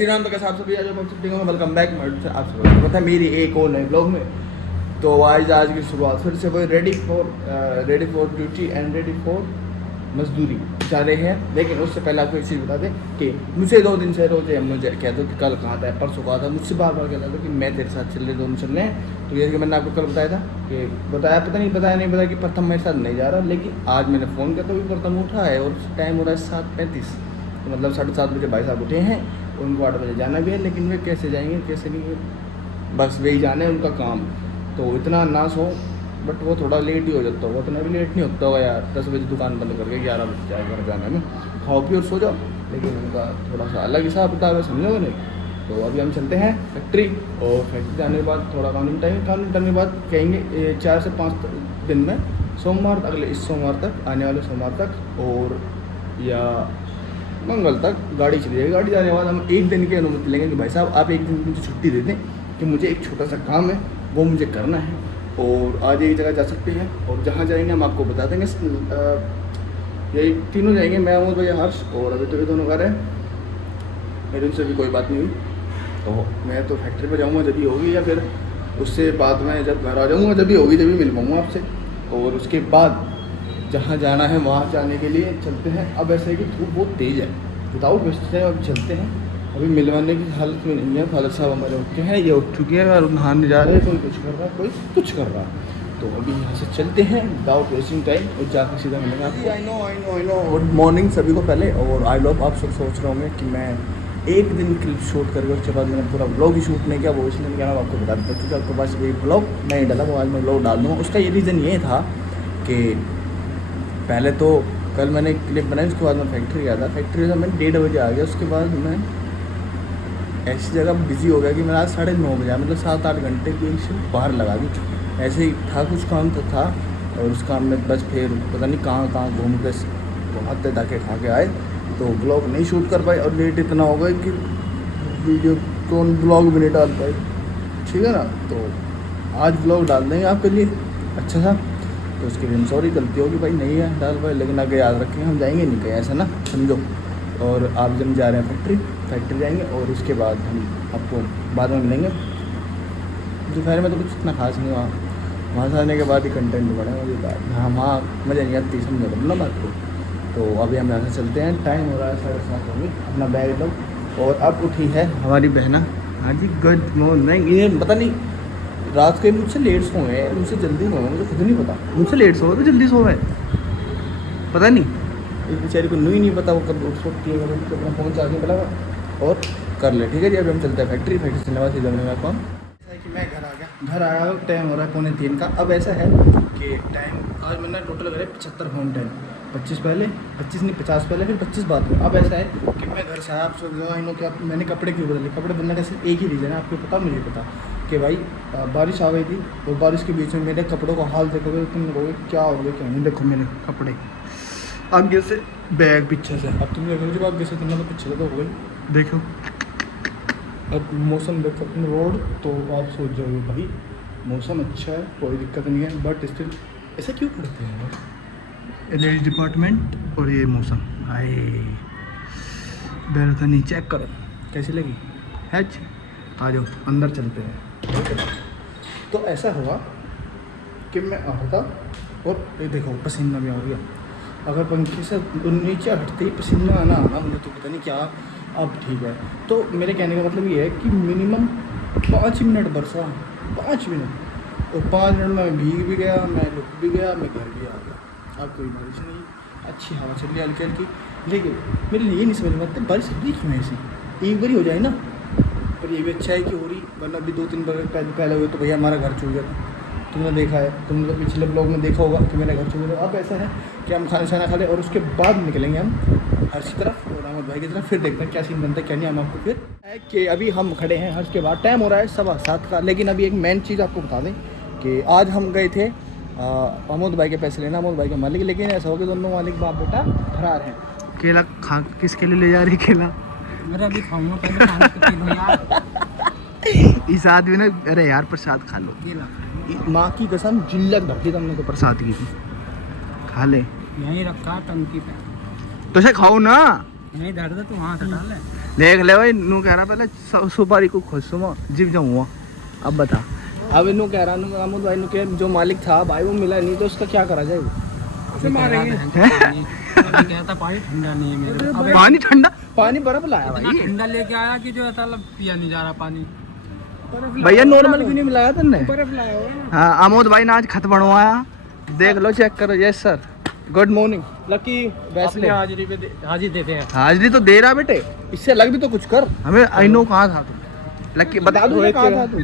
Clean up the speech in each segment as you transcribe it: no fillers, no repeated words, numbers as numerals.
श्रीराम के साथ सभी आज वेलकम बैक आप सब पता है मेरी एक और नए ब्लॉग में। तो आज की शुरुआत फिर से वही ready for duty and ready for मजदूरी जा रहे हैं। लेकिन उससे पहले आपको एक चीज़ बता दें कि मुझे 2 दिन से रोज मुझे कहते हो कि कल कहाँ था, परसों कहाँ था, मुझसे बार बार कहता था कि मैं तेरे साथ चल रहे, दोनों चल रहे हैं। तो जैसे कि मैंने आपको कल बताया था कि बताया नहीं कि प्रथम मेरे साथ नहीं जा रहा। लेकिन आज मैंने फ़ोन किया तो भी प्रथम उठा है और टाइम हो रहा है 7:35। तो मतलब 7:30 बजे भाई साहब उठे हैं। उनको 8 बजे जाना भी है, लेकिन वे कैसे जाएंगे कैसे नहीं, बस वही जाना है उनका काम। तो इतना ना सो, बट वो थोड़ा लेट ही हो जाता होगा, उतना भी लेट नहीं होता होगा यार। 10 बजे दुकान बंद करके 11 बजे जाए घर जाने में, खाओ पियो और सो जाओ। लेकिन उनका थोड़ा सा अलग हिसाब किताब है, समझोगे नहीं। तो अभी हम चलते हैं फैक्ट्री, और फैक्ट्री जाने के बाद थोड़ा काम करने के बाद कहेंगे 4 से 5 दिन में सोमवार, इस सोमवार तक, आने वाले सोमवार तक और या मंगल तक गाड़ी चली जाएगी। गाड़ी जाने के बाद हम 1 दिन की अनुमति लेंगे कि भाई साहब आप 1 दिन की मुझे छुट्टी दे दें कि मुझे एक छोटा सा काम है वो मुझे करना है, और आज एक जगह जा सकते हैं। और जहाँ जाएंगे हम आपको बता देंगे। यही तीनों जाएंगे, मैं अमोद भैया हर्ष, और अभी तो ये दोनों घर हैं। मेरे उनसे भी कोई बात नहीं हुई। तो मैं तो फैक्ट्री पर जाऊँगा जब भी होगी, या फिर उससे बाद में जब घर आ जाऊँगा जब भी होगी, जब भी मिल पाऊँगा आपसे। और उसके बाद जहाँ जाना है वहाँ जाने के लिए चलते हैं। अब ऐसा है कि धूप बहुत तेज़ है, विदाउट वेस्ट टाइम अब चलते हैं। अभी मिलवाने की हालत में नहीं है, फादर साहब हमारे उठे हैं, ये उठ चुके हैं और नहाने जा रहे हैं। कोई कुछ कर रहा है, कोई कुछ कर रहा है। तो अभी यहाँ से चलते हैं विदाउट वेस्टिंग टाइम, और जाकर सीधा मिलेंगे आपको। आई नो गुड मॉर्निंग सभी को पहले। और आई लव आप सब सोच रहे होंगे कि मैं 1 दिन क्लिप शूट करके उसके बाद मैंने पूरा ब्लॉग ही शूट नहीं किया। वो इसलिए क्या आपको बता देता, क्योंकि आपके पास ये ब्लॉग नहीं डाला, वो आज मैं ब्लॉग डाल दूँगा। उसका ये रीज़न ये था कि पहले तो कल मैंने क्लिप बनाई, उसके बाद मैं फैक्ट्री गया था। फैक्ट्री से मैं 1:30 बजे आ गया। उसके बाद मैं ऐसी जगह बिज़ी हो गया कि मैं आज 9:30 बजे, मतलब 7-8 घंटे की शिफ्ट बाहर लगा दी। ऐसे ही था, कुछ काम तो था, और उस काम में बस फिर पता नहीं कहाँ घूम के बहुत धक्के खा के आए। तो ब्लॉग नहीं शूट कर पाए, और लेट इतना हो गया कि वीडियो तो ब्लॉग भी नहीं डाल पाए, ठीक है ना। तो आज ब्लॉग डाल देंगे आपके लिए अच्छा सा। तो उसके लिए सॉरी, गलती होगी भाई, नहीं है डाल पाए, लेकिन आगे याद रखेंगे, हम जाएंगे नहीं कहीं ऐसा ना समझो। और आप जब जा रहे हैं फैक्ट्री जाएंगे, और उसके बाद हम आपको बाद में मिलेंगे। दोपहर में तो कुछ इतना खास नहीं, वहाँ से आने के बाद ही कंटेंट बढ़े मुझे बात। हाँ, वहाँ मज़ा नहीं आती, समझो ना बात को। तो अभी हम यहाँ से चलते हैं, टाइम हो रहा है 7:30 हो गई। अपना बैग लो। और अब उठी है हमारी बहना। हाँ जी, गुड मॉर्निंग। इन्हें पता नहीं रात के मुझसे लेट सो गए, मुझसे जल्दी सो गए, मुझे खुद नहीं पता। मुझसे लेट सो गए तो जल्दी सो गए, पता नहीं। इस बेचारी को नहीं पता वो कब उठ सकती है, कब अपना फ़ोन चार्ज में लगा और कर ले। ठीक है जी, अभी हम चलते हैं फैक्ट्री से नवा सीधा मिलेगा आपको। ऐसा है कि मैं घर आया, टाइम हो रहा है 2:45 का। अब ऐसा है कि टाइम आज मैंने टोटल करे 75 फ़ोन टाइम, 25 पहले, 25 नहीं 50 पहले, फिर 25 बाद में। अब ऐसा है कि मैं घर से आया, आप सब नो कि मैंने कपड़े क्यों बदले। कपड़े बदलने का सिर्फ एक ही रीज़न है, आपको पता मुझे पता कि भाई बारिश आ गई थी, और बारिश के बीच में मेरे कपड़ों का हाल देखोगे तुम लोगोगे क्या हो गया क्या नहीं। देखो मेरे कपड़े, आगे से बैग, पीछे से। अब तुम देखो जब आगे से तुमने तो पीछे तो हो गई, देखो। अब मौसम देखो तुम रोड, तो आप सोच जाओगे भाई मौसम अच्छा है, कोई दिक्कत नहीं है, बट स्टिल ऐसा क्यों करते हैं एलआईडी डिपार्टमेंट। और ये मौसम आए बैल्कनी चेक करो कैसी लगी है। आ जाओ अंदर चलते हैं। तो ऐसा हुआ कि मैं आ रहा था, और ये देखो पसीना भी आ गया। अगर पंखे से नीचे हटते ही पसीना आना मुझे तो पता नहीं क्या। अब ठीक है, तो मेरे कहने का मतलब ये है कि मिनिमम 5 मिनट बरसा, 5 मिनट, और 5 मिनट में भीग भी गया, मैं रुक भी गया, मैं घर भी आ गया। अब कोई बारिश नहीं, अच्छी हवा चल रही हल्की हल्की। लेकिन मेरे लिए नहीं समझ में आता बारिश हो क्यों ऐसी, एक बार ही हो जाए ना। पर ये भी अच्छा है कि हो रही, वरना अभी 2-3 बार पहले हुए तो भैया हमारा घर छूट गया था। तुमने देखा है, तुमने तो पिछले ब्लॉग में देखा होगा कि मेरा घर छूट गया। अब ऐसा है कि हम खाना खा लें, और उसके बाद निकलेंगे हम हर्ष की तरफ और अहमद भाई की तरफ। फिर देखते हैं क्या सीन बनता है क्या नहीं। हम आपको फिर है कि अभी हम खड़े हैं हर्ष के बाद, टाइम हो रहा है 7:15 का। लेकिन अभी एक मेन चीज़ आपको बता दें कि आज हम गए थे अहमद भाई के पैसे लेना, अहमद भाई के मालिक। लेकिन ऐसा हो कि दोनों मालिक बाप बेटा फरार हैं। केला खा किसके लिए ले जा रही केला? मेरा भी खाऊंगा पहले, खाने के पीलो यार। इस आदमी ने, अरे यार प्रसाद खा लो, माँ की कसम जिल्लत भरती तुमने तो प्रसाद की थी, खा ले। यहीं रखा टंकी पे, तो से खाओ ना, यहीं धर दे, तू वहाँ से डाल ले। देख ले भाई, नू कह रहा पहले सुपारी को खुशुमा जिप जाऊँगा। अब बता, अब इनू कह रहा नू अहमद भाई नू के जो मालिक था भाई वो मिला नहीं, तो उसका क्या करा जाए? कहता पानी ठंडा नहीं है मेरे। अब पानी ठंडा, पानी बर्फ लाया इतना भाई ठंडा लेके आया कि जो ऐसा पिया नहीं जा रहा पानी। भैया, नॉर्मल क्यों नहीं मिलाया तुमने? बर्फ लाया हुआ। हाँ, आमोद भाई ने आज खत बनवाया, देख लो, चेक करो। Yes sir, good morning. Lucky वैसे हाजिरी पे हाजिरी देते हैं। हाजिरी तो दे रहा बेटे, इससे अलग भी तो कुछ कर। हमें आई नो कहाँ था तुम? लकी बता दो कहाँ था तुम?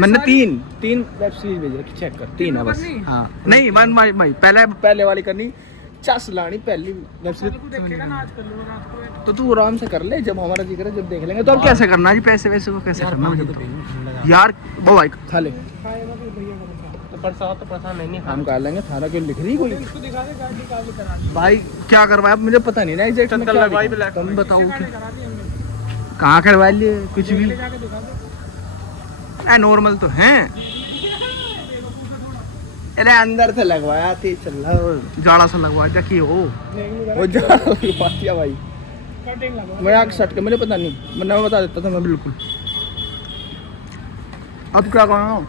मैंने तीन वेब सीरीज भेज रखी, चेक कर। 3 है बस। हाँ नहीं, वन भाई पहले वाली करनी, चस लानी पहली वेब सीरीज। तो तू आराम से कर ले, जब हमारा जी करे जब देख लेंगे। तो अब कैसे करना है जी? पैसे वैसे को कैसे करना है यार? वो भाई खा ले, प्रसाद नहीं हम कर लेंगे। थाना क्यों लिख रही कोई? भाई क्या करवाया अब मुझे पता नहीं ना एग्जैक्ट। तुम बताओ कहाँ करवा लिए? कुछ भी नॉर्मल तो है। अरे अंदर से लगवाया थी, चल जाड़ा सा लगवाया कि हो वो जाड़ा लगवाया भाई। मैं आग सट के, मुझे पता नहीं, वरना मैं बता देता था मैं बिल्कुल। अब क्या करना?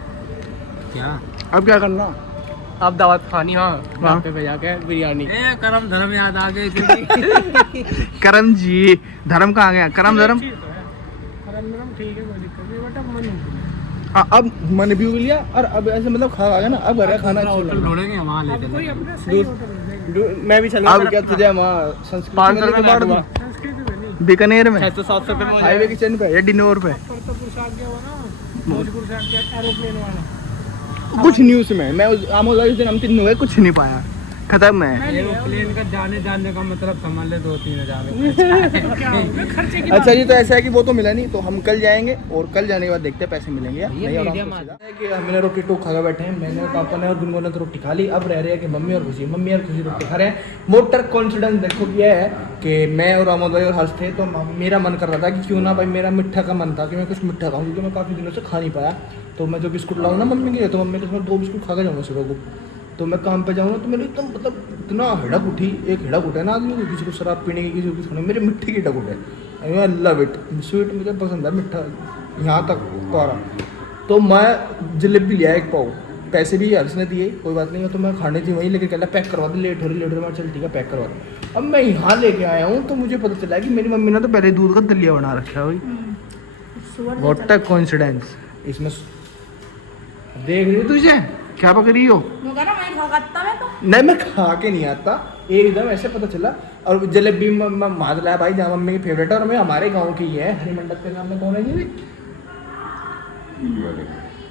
क्या अब क्या करना? अब दावत खानी। हाँ पे जाके बिरयानी। करम धर्म याद आ गई। करम जी, धर्म कहाँ गया? करम धर्म ठीक है, कोई दिक्कत नहीं, बट अब मन हाँ, अब मन भी हो लिया और अब ऐसे मतलब खा आ गया ना। अब घर खाना होटल ढूंढेंगे वहाँ लेके। कोई अपने सही होटल मैं भी चला। अब क्या तुझे वहाँ संस्कृति में बांट दूँ? बीकानेर में 600-700 रुपये हाईवे किचन पे या डिनोर पे? कुछ न्यूज में मैं आमोद उस दिन हम 3 हुए, कुछ नहीं पाया, खत्म है। प्लेन का जाने का मतलब समझ ले 2-3 हज़ार। अच्छा जी, तो ऐसा है कि वो तो मिला नहीं, तो हम कल जाएंगे और कल जाने के बाद देखते हैं पैसे मिलेंगे या नहीं। और है कि हमने रोटी टूक खा के बैठे हैं, मैंने पापा ने और गुनगुन ने तो रोटी खा ली। अब रह रहे हैं कि मम्मी और खुशी रोटी खा रहे हैं। मोटर कॉन्फिडेंस देखो ये है कि मैं और आमोद भाई और हर्ष थे, तो मेरा मन कर रहा था कि क्यों ना भाई, मेरा मिठा का मन था कि मैं कुछ मिठा खाऊँ, क्योंकि मैं काफ़ी दिनों से खा नहीं पाया। तो मैं जो बिस्कुट लाऊँ ना मम्मी के, तो मम्मी के उसमें 2 बिस्कुट खा के जाऊँगा सुबह को। तो मैं काम पे जाऊँगा तो मेरे एकदम मतलब इतना हिड़क उठी। एक हिड़क उठा है ना आदमी को, किसी को शराब पीने की, किसी को कुछ खाने, मेरे मिट्टी की हिड़क उठे। आई लव इट, स्वीट मुझे पसंद है, मिठा यहाँ तक पारा। तो मैं जलेबी लिया 1 पाव, पैसे भी हर्ष ने दिए, कोई बात नहीं है। तो मैं खाने थी वहीं लेके कहला पैक करवा दे, लेट हो रही। मैं चल ठीक है पैक करवा दे। अब मैं यहाँ लेके आया हूँ तो मुझे पता चला कि मेरी मम्मी ने तो पहले दूध का दलिया बना रखा है भाई। What a coincidence. इसमें देख रही हो तुझे क्या पक रही हो? नहीं, मैं खा के नहीं आता, एकदम ऐसे पता चला। और जलेबी माद लाया भाई, जहाँ मम्मी की फेवरेट है, और मैं हमारे गांव की है। हरी मंडप के सामने कौन है जी?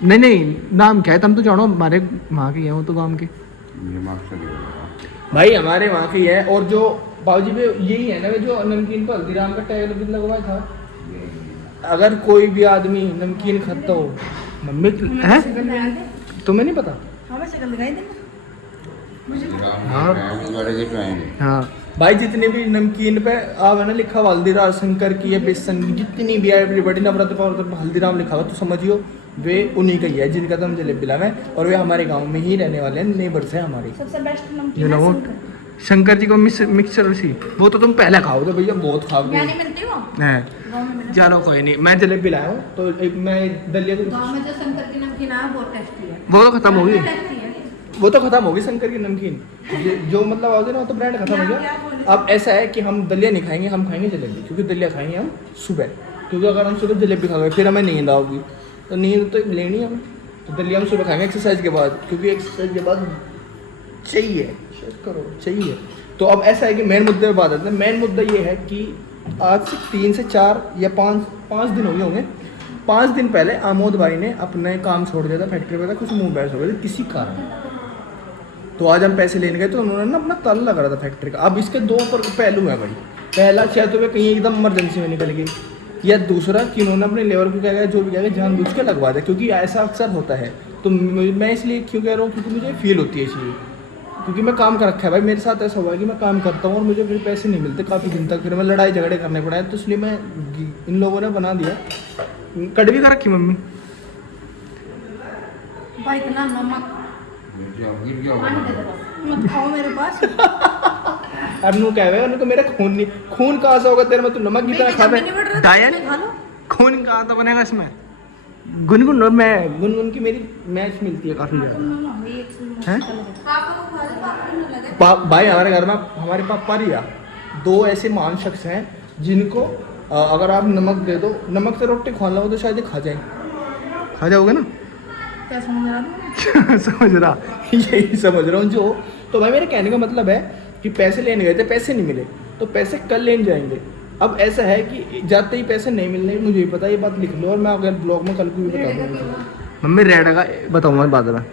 नहीं नाम क्या है? तुम तो जानो, हमारे वहाँ की है वो तो गांव की भाई, हमारे वहाँ की है। और जो बाबूजी पे यही है ना जो नमकीन पर हल्दीराम का टैग लगवाया था। अगर कोई भी आदमी नमकीन खाता हो, मम्मी है तुम्हें नहीं पता? हाँ भाई, जितने भी नमकीन पे आप है ना लिखा हुआ हल्दीराम, शंकर की है, बेसन की, जितनी भी एवरीबॉडी नवरत्न पाउडर हल्दीराम लिखा हुआ, तो समझियो वे उन्हीं का ही है जिनका तो हम जलेबी लाए। और वे हमारे गांव में ही रहने वाले हैं, नेबर्स हैं हमारी। सबसे बेस्ट नमकीन है शंकर जी को मिक्सचर सी, वो तो तुम पहले खाओगे भैया, बहुत खाओगे। चलो कोई नहीं, मैं जलेबी लाया हूँ। तो एक मैं दलिया गाँव में जो शंकर की नमकीन है बहुत टेस्टी है। वो तो खत्म होगी, वो तो खत्म होगी शंकर की नमकीन, जो मतलब आओगे ना, तो ब्रांड खत्म हो गया। अब ऐसा है कि हम दलिया नहीं खाएंगे, हम खाएंगे जलेबी, क्योंकि दलिया खाएंगे हम सुबह। क्योंकि अगर हम सुबह जलेबी खाएंगे फिर हमें नींद आओगी, तो नींद तो लेनी है हमें। तो दलिया हम सुबह खाएंगे एक्सरसाइज के बाद, क्योंकि एक्सरसाइज के बाद चाहिए चाहिए। तो अब ऐसा है कि मेन मुद्दे पे बात आते हैं। मेन मुद्दा ये है कि आज से 3 से 4 या 5 दिन हो गए होंगे। 5 दिन पहले आमोद भाई ने अपने काम छोड़ दिया था, फैक्ट्री पे था, कुछ मुंह बहस हो गई थी किसी कारण। तो आज हम पैसे लेने गए तो उन्होंने ना अपना ताला लगा रहा था फैक्ट्री का। अब इसके 2 पहलू हैं भाई। पहला, चाहे तो वे कहीं एकदम इमरजेंसी में निकल गई, या दूसरा कि उन्होंने अपने लेबर को क्या कहा, जो भी क्या जानबूझ के लगवा दिया, क्योंकि ऐसा अक्सर होता है। तो मैं इसलिए क्यों कह रहा हूँ, क्योंकि मुझे फील होती है इसलिए, क्योंकि मैं काम कर रखा है भाई, मेरे साथ ऐसा हुआ है कि मैं काम करता हूँ और मुझे फिर पैसे नहीं मिलते काफ़ी दिन तक, फिर मैं लड़ाई झगड़े करने पड़ा है। तो इसलिए मैं इन लोगों ने बना दिया, कड़वी कर रखी मम्मी भाई, इतना नमक पानी दे दो, मत खाओ मेरे पास। अब नू कह रहे उनको मेरा खून नहीं, खून कहाँ से होगा तेरे में? तू नमक की तरह खा नहीं बढ़ रहा रहा, डायन, खा लो। खून कहाँ तो बनेगा इसमें? गुनगुन और मैं, गुनगुन की मेरी मैच मिलती है काफी ज्यादा हैं। भाई हमारे घर में हमारे पापा रिया दो ऐसे महान शख्स हैं जिनको अगर आप नमक दे दो, नमक से रोटी खा लो तो शायद ये खा जाए, खा जाओगे ना? क्या समझ रहा समझ रहा, यही समझ रहा हूँ जो। तो भाई मेरे कहने का मतलब है कि पैसे लेने गए थे, पैसे नहीं मिले, तो पैसे कल लेने जाएंगे। अब ऐसा है कि जाते ही पैसे नहीं मिलने, मुझे भी पता, ये बात लिख लो और मैं अगर ब्लॉग में कल को भी बता दूँगा। मम्मी रेड का बताऊँगा बाद में।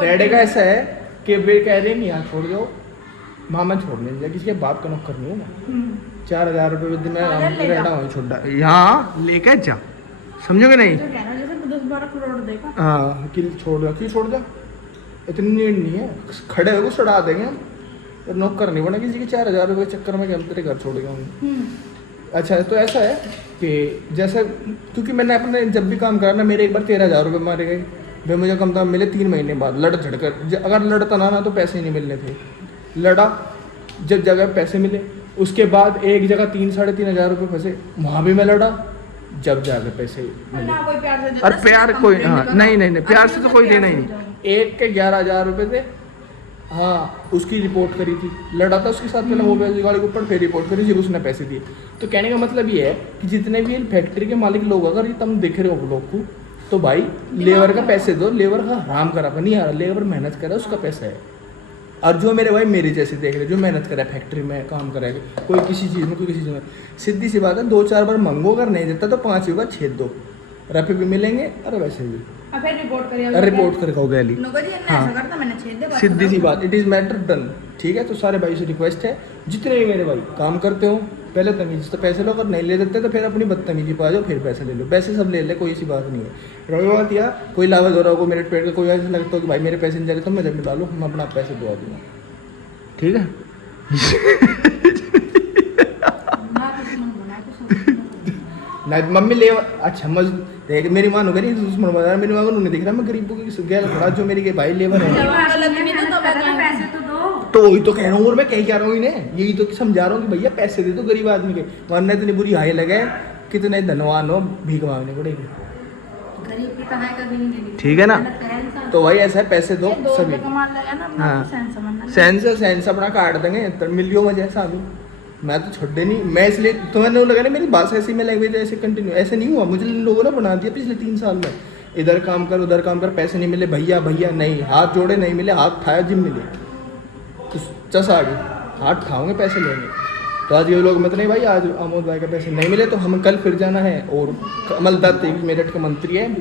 रेड का ऐसा है कि वे कह रहे हैं यहाँ छोड़ जाओ, मामा छोड़ने जा, किसी के बाप का नौकर करनी है ना। 4,000 रुपये दिन में रेडा हो छोड़ा, यहाँ लेके जा, समझोगे नहीं? 10-12 करोड़ देगा। हाँ कि छोड़ जा, क्यों छोड़ जा, इतनी नीड नहीं है, खड़े हो छुड़ा देंगे हम, तो नौकर नहीं बना किसी के 4,000 रुपये के चक्कर में कि हम तेरे घर छोड़ गए। अच्छा तो ऐसा है कि जैसे, क्योंकि मैंने अपने जब भी काम करा ना, मेरे एक बार 13,000 रुपये मारे गए भाई, मुझे कम दाम मिले 3 महीने बाद लड़ झड़ कर। अगर लड़ता ना तो पैसे नहीं मिलने थे, लड़ा जब जगह पैसे मिले, उसके बाद एक जगह 3-3.5 हज़ार रुपये फंसे, वहाँ भी मैं लड़ा, जब जाकर पैसे मिले। ना कोई प्यार से देता, और प्यार सीधा कोई, कंप्लेंट हाँ करो। नहीं नहीं नहीं, प्यार से तो कोई प्यार देना ही से नहीं। एक के 11,000 रुपये थे, हाँ उसकी रिपोर्ट करी थी, लड़ा था उसके साथ, पहले मोबाइल गाड़ी के ऊपर, फिर रिपोर्ट करी, जब उसने पैसे दिए। तो कहने का मतलब ये है कि जितने भी फैक्ट्री के मालिक लोग, अगर ये तुम देख रहे हो लोग को, तो भाई लेबर का पैसे दो, लेबर का हराम करा नहीं आ रहा, लेबर मेहनत करे उसका पैसा है। और जो मेरे भाई मेरे जैसे देख रहे, जो मेहनत करे फैक्ट्री में काम करेगा, कोई किसी चीज़ में, कोई किसी चीज़ में, सीधी सी बात है, 2-4 बार मंगो, अगर नहीं देता तो 5 रुपये छेद दो, रुपये भी मिलेंगे और वैसे भी अब फिर रिपोर्ट करिए, रिपोर्ट करके हो गया। नौकरी ने हाँ। ऐसा करता, मैंने छेद दे, सीधी सी बात, इट इज़ मैटर डन, ठीक है। तो सारे भाई से रिक्वेस्ट है, जितने भी मेरे भाई काम करते हो, पहले तमीज़ तो पैसे लो, अगर नहीं ले देते तो फिर अपनी बदतमीजी पा जाओ, फिर पैसे ले लो, पैसे सब ले ले, कोई ऐसी बात नहीं है। रही बात या कोई लाभा हो रहा हो, मेरे पेट का कोई ऐसा लगता हो कि भाई मेरे पैसे नहीं जा रहे, तो मैं जब डालो, मैं अपना पैसे दुआ दूँगा, ठीक है। नहीं मम्मी ले, अच्छा मज देख मेरी माँ नो करी दुश्मन बता, मेरी माँ को नहीं दिख रहा, मैं गरीबों की गैल खड़ा, जो मेरी के भाई लेबर है। पैसे तो दो। तो वही तो कह रहा हूँ, और मैं कहीं कह रहा हूँ इन्हें, यही तो समझा रहा हूँ कि भैया पैसे दे दो गरीब आदमी के, वरना इतनी बुरी हाई लगे, कितने धनवान हो, भीख मांगने पड़ेगी, गरीब की कहाई कभी नहीं देगी, ठीक है ना। तो वही ऐसा है, पैसे दो सभी, हाँ सेंस अपना काट देंगे, तो मिलियो मजे सालू, मैं तो छोड़े नहीं, मैं इसलिए तुम्हें नहीं लगा ना, मेरी बात ऐसी में लैंग्वेज ऐसे कंटिन्यू ऐसे नहीं हुआ, मुझे इन लोगों ने बना दिया पिछले 3 साल में, इधर काम कर उधर काम कर, पैसे नहीं मिले भैया भैया नहीं, हाथ जोड़े नहीं मिले, हाथ उठाया जिम मिले, तो चस आ गई, हाथ उठाओगे पैसे लेंगे। तो आज ये लोग मत नहीं भाई, आज आमोद भाई का पैसे नहीं मिले, तो हमें कल फिर जाना है, और कमल दत्त एक मेरठ का मंत्री है,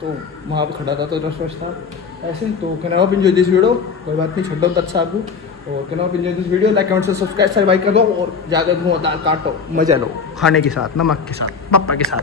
तो वहाँ पर खड़ा था, तो रश था ऐसे। तो can I hope enjoy this video, कोई बात नहीं, छोड़ो अच्छा आपको, और can I hope enjoy this video, like comment से सब्सक्राइब सारे भाई कर दो, और ज़्यादा धुआंधार काटो, मजा लो खाने के साथ, नमक के साथ, पप्पा के साथ।